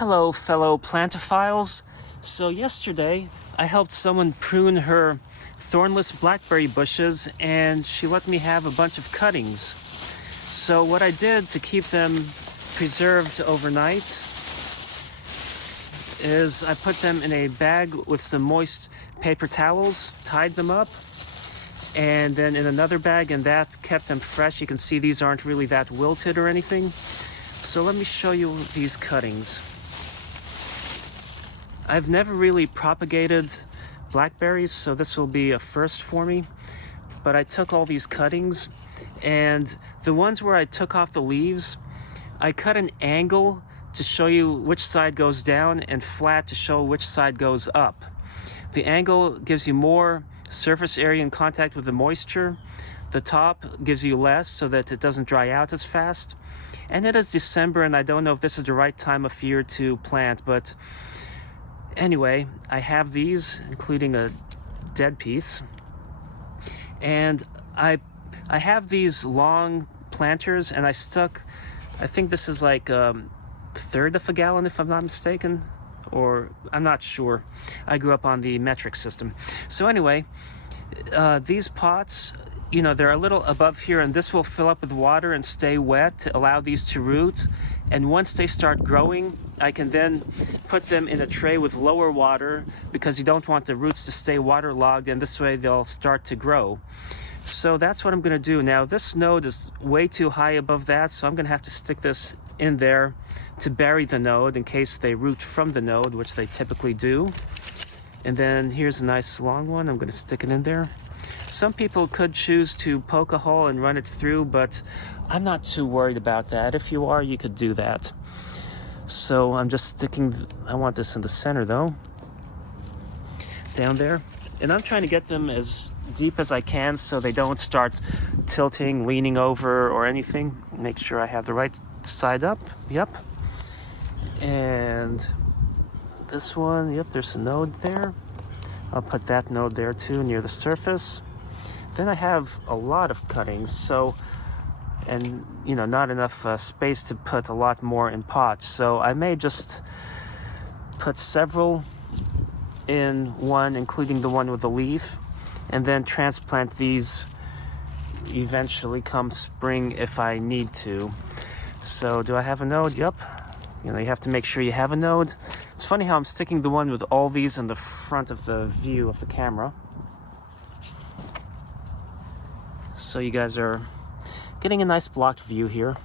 Hello, fellow plantophiles. So yesterday, I helped someone prune her thornless blackberry bushes, and she let me have a bunch of cuttings. So what I did to keep them preserved overnight is I put them in a bag with some moist paper towels, tied them up, and then in another bag, and that kept them fresh. You can see these aren't really that wilted or anything. So let me show you these cuttings. I've never really propagated blackberries, so this will be a first for me. But I took all these cuttings, and the ones where I took off the leaves, I cut an angle to show you which side goes down and flat to show which side goes up. The angle gives you more surface area in contact with the moisture. The top gives you less so that it doesn't dry out as fast. And it is December, and I don't know if this is the right time of year to plant, but anyway, I have these, including a dead piece. And I have these long planters, and I stuck, I think this is like a third of a gallon if I'm not mistaken, or I'm not sure. I grew up on the metric system. So anyway, these pots, you know, they're a little above here, and this will fill up with water and stay wet to allow these to root. And once they start growing, I can then put them in a tray with lower water, because you don't want the roots to stay waterlogged, and this way they'll start to grow. So that's what I'm going to do. Now this node is way too high above that, so I'm going to have to stick this in there to bury the node in case they root from the node, which they typically do. And then here's a nice long one. I'm going to stick it in there. Some people could choose to poke a hole and run it through, but I'm not too worried about that. If you are, you could do that. So I'm just sticking, I want this in the center though, down there. And I'm trying to get them as deep as I can so they don't start tilting, leaning over or anything. Make sure I have the right side up. Yep. And this one, yep, there's a node there. I'll put that node there too, near the surface. Then I have a lot of cuttings, so, and you know, not enough space to put a lot more in pots. So I may just put several in one, including the one with the leaf, and then transplant these eventually come spring if I need to. So do I have a node? Yep. You know, you have to make sure you have a node. It's funny how I'm sticking the one with all these in the front of the view of the camera. So you guys are getting a nice blocked view here.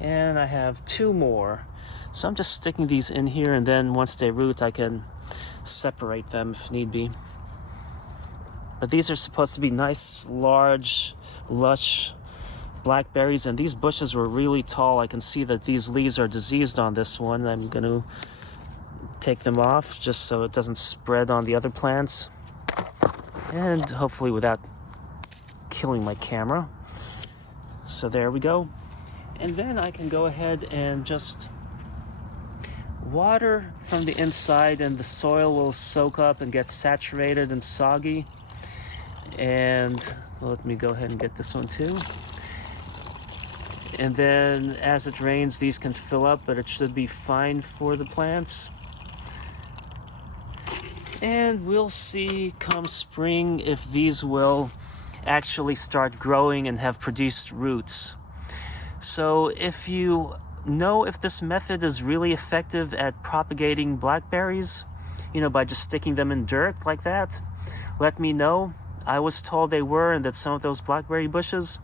And I have two more. So I'm just sticking these in here, and then once they root, I can separate them if need be. But these are supposed to be nice, large, lush blackberries, and these bushes were really tall. I can see that these leaves are diseased on this one. I'm going to take them off just so it doesn't spread on the other plants, and hopefully without killing my camera. So there we go. And then I can go ahead and just water from the inside, and the soil will soak up and get saturated and soggy. And let me go ahead and get this one too. And then as it rains, these can fill up, but it should be fine for the plants. And we'll see come spring if these will actually start growing and have produced roots. So if you know if this method is really effective at propagating blackberries, you know, by just sticking them in dirt like that, let me know. I was told they were, and that some of those blackberry bushes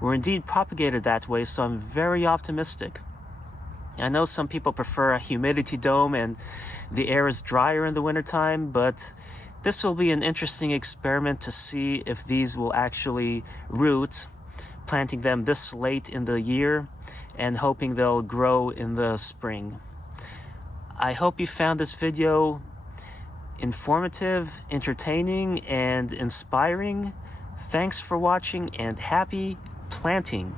were indeed propagated that way, so I'm very optimistic. I know some people prefer a humidity dome and the air is drier in the wintertime, but this will be an interesting experiment to see if these will actually root, planting them this late in the year and hoping they'll grow in the spring. I hope you found this video informative, entertaining, and inspiring. Thanks for watching, and happy planting.